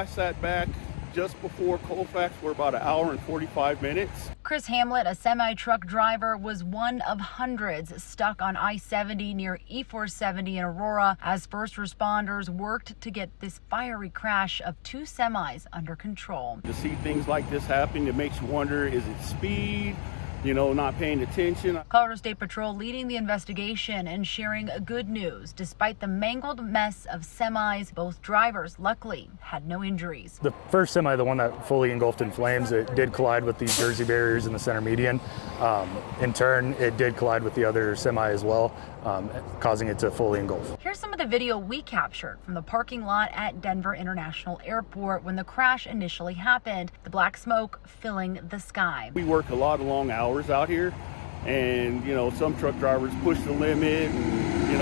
I sat back just before Colfax for about an hour and 45 minutes. Chris Hamlet, a semi-truck driver, was one of hundreds stuck on I-70 near E-470 in Aurora as first responders worked to get this fiery crash of two semis under control. To see things like this happen, it makes you wonder, is it speed? Not paying attention. Colorado State Patrol leading the investigation and sharing good news. Despite the mangled mess of semis, both drivers, luckily, had no injuries. The first semi, the one that fully engulfed in flames, it did collide with the Jersey barriers in the center median. In turn, it did collide with the other semi as well, causing it to fully engulf. Here's some of the video we captured from the parking lot at Denver International Airport when the crash initially happened, the black smoke filling the sky. We work a lot of long hours out here, and some truck drivers push the limit, and you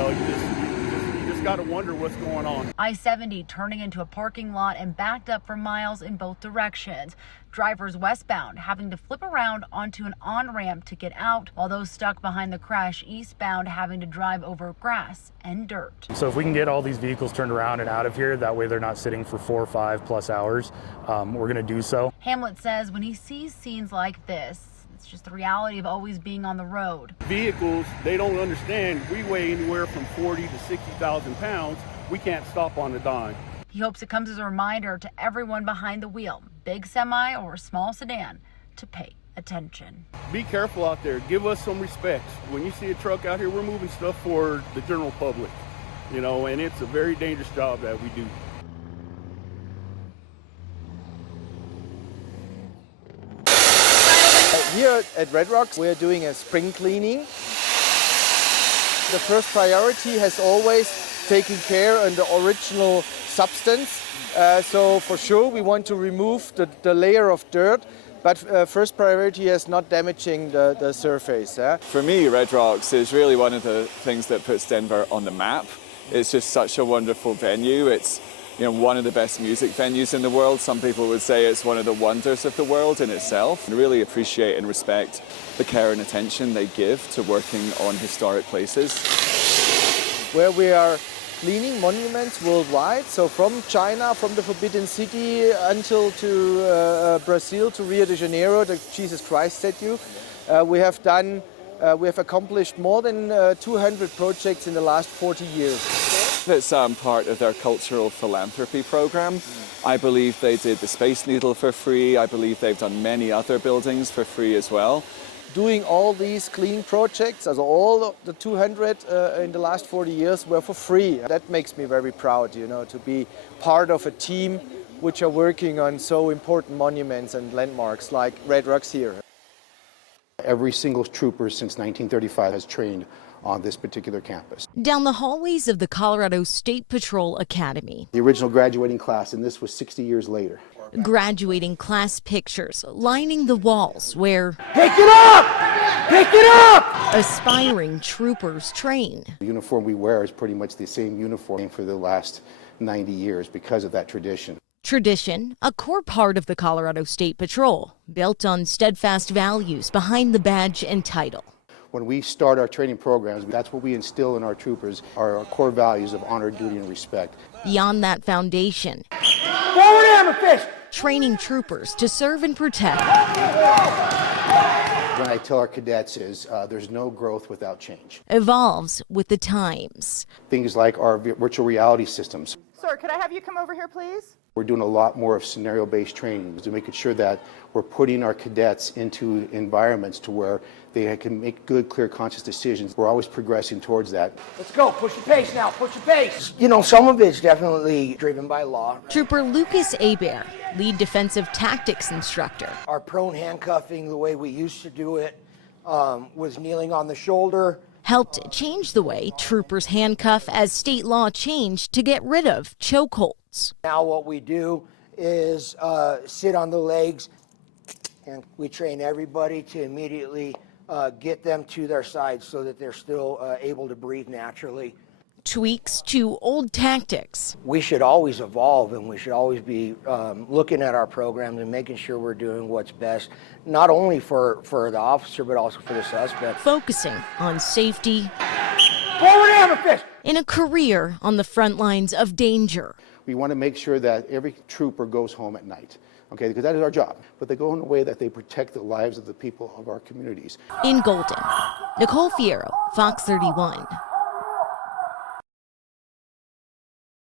just got to wonder what's going on. I-70 turning into a parking lot and backed up for miles in both directions. Drivers westbound having to flip around onto an on-ramp to get out, while those stuck behind the crash eastbound having to drive over grass and dirt. So if we can get all these vehicles turned around and out of here, that way they're not sitting for 4 or 5 plus hours, we're going to do so. Hamlet says when he sees scenes like this, it's just the reality of always being on the road. Vehicles, they don't understand. We weigh anywhere from 40 to 60,000 pounds. We can't stop on a dime. He hopes it comes as a reminder to everyone behind the wheel, big semi or small sedan, to pay attention. Be careful out there. Give us some respect. When you see a truck out here, we're moving stuff for the general public, and it's a very dangerous job that we do. Here at Red Rocks, we're doing a spring cleaning. The first priority has always taken care of the original substance. So for sure we want to remove the layer of dirt, but first priority is not damaging the surface. For me, Red Rocks is really one of the things that puts Denver on the map. It's just such a wonderful venue. It's one of the best music venues in the world. Some people would say it's one of the wonders of the world in itself. I really appreciate and respect the care and attention they give to working on historic places. Where we are cleaning monuments worldwide, so from China, from the Forbidden City until to Brazil, to Rio de Janeiro, the Jesus Christ statue. We have accomplished more than 200 projects in the last 40 years. It's part of their cultural philanthropy program. I believe they did the Space Needle for free. I believe they've done many other buildings for free as well. Doing all these cleaning projects, as all the 200 in the last 40 years, were for free. That makes me very proud, to be part of a team which are working on so important monuments and landmarks like Red Rocks here. Every single trooper since 1935 has trained on this particular campus. Down the hallways of the Colorado State Patrol Academy. The original graduating class, and this was 60 years later. Graduating class pictures lining the walls where Pick it up! Pick it up! aspiring troopers train. The uniform we wear is pretty much the same uniform for the last 90 years because of that tradition. Tradition, a core part of the Colorado State Patrol, built on steadfast values behind the badge and title. When we start our training programs, that's what we instill in our troopers, our core values of honor, duty, and respect. Beyond that foundation, Forward hammerfish! training troopers to serve and protect. What I tell our cadets is there's no growth without change. Evolves with the times. Things like our virtual reality systems. Sir, could I have you come over here, please? We're doing a lot more of scenario-based training to make sure that we're putting our cadets into environments to where they can make good, clear, conscious decisions. We're always progressing towards that. Let's go, push your pace now, push your pace! Some of it's definitely driven by law. Trooper Lucas Hebert, lead defensive tactics instructor. Our prone handcuffing, the way we used to do it, was kneeling on the shoulder. Helped change the way troopers handcuff as state law changed to get rid of chokeholds. Now what we do is sit on the legs, and we train everybody to immediately get them to their sides so that they're still able to breathe naturally. Tweaks to old tactics. We should always evolve, and we should always be looking at our programs and making sure we're doing what's best, not only for the officer, but also for the suspect. Focusing on safety Forward hammerfish! in a career on the front lines of danger. We want to make sure that every trooper goes home at night, okay, because that is our job. But they go in a way that they protect the lives of the people of our communities. In Golden, Nicole Fierro, Fox 31.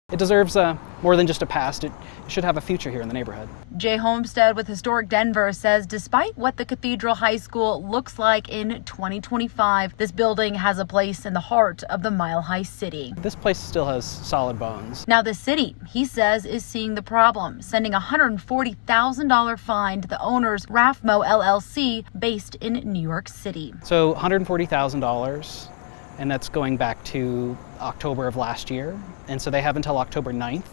It deserves more than just a past. It should have a future here in the neighborhood. Jay Homestead with Historic Denver says despite what the Cathedral High School looks like in 2025, this building has a place in the heart of the Mile High City. This place still has solid bones. Now the city, he says, is seeing the problem, sending a $140,000 fine to the owners, Rafmo LLC, based in New York City. So $140,000, and that's going back to October of last year. And so they have until October 9th.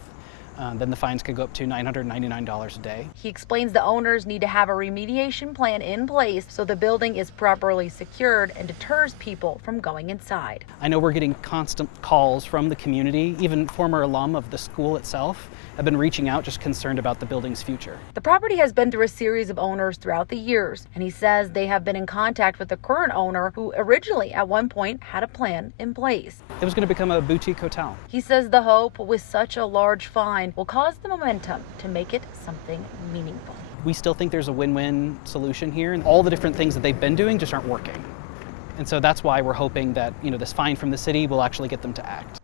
Then the fines could go up to $999 a day. He explains the owners need to have a remediation plan in place so the building is properly secured and deters people from going inside. I know we're getting constant calls from the community. Even former alum of the school itself have been reaching out, just concerned about the building's future. The property has been through a series of owners throughout the years, and he says they have been in contact with the current owner who originally at one point had a plan in place. It was going to become a boutique hotel. He says the hope with such a large fine will cause the momentum to make it something meaningful. We still think there's a win-win solution here, and all the different things that they've been doing just aren't working. And so that's why we're hoping that, this fine from the city will actually get them to act.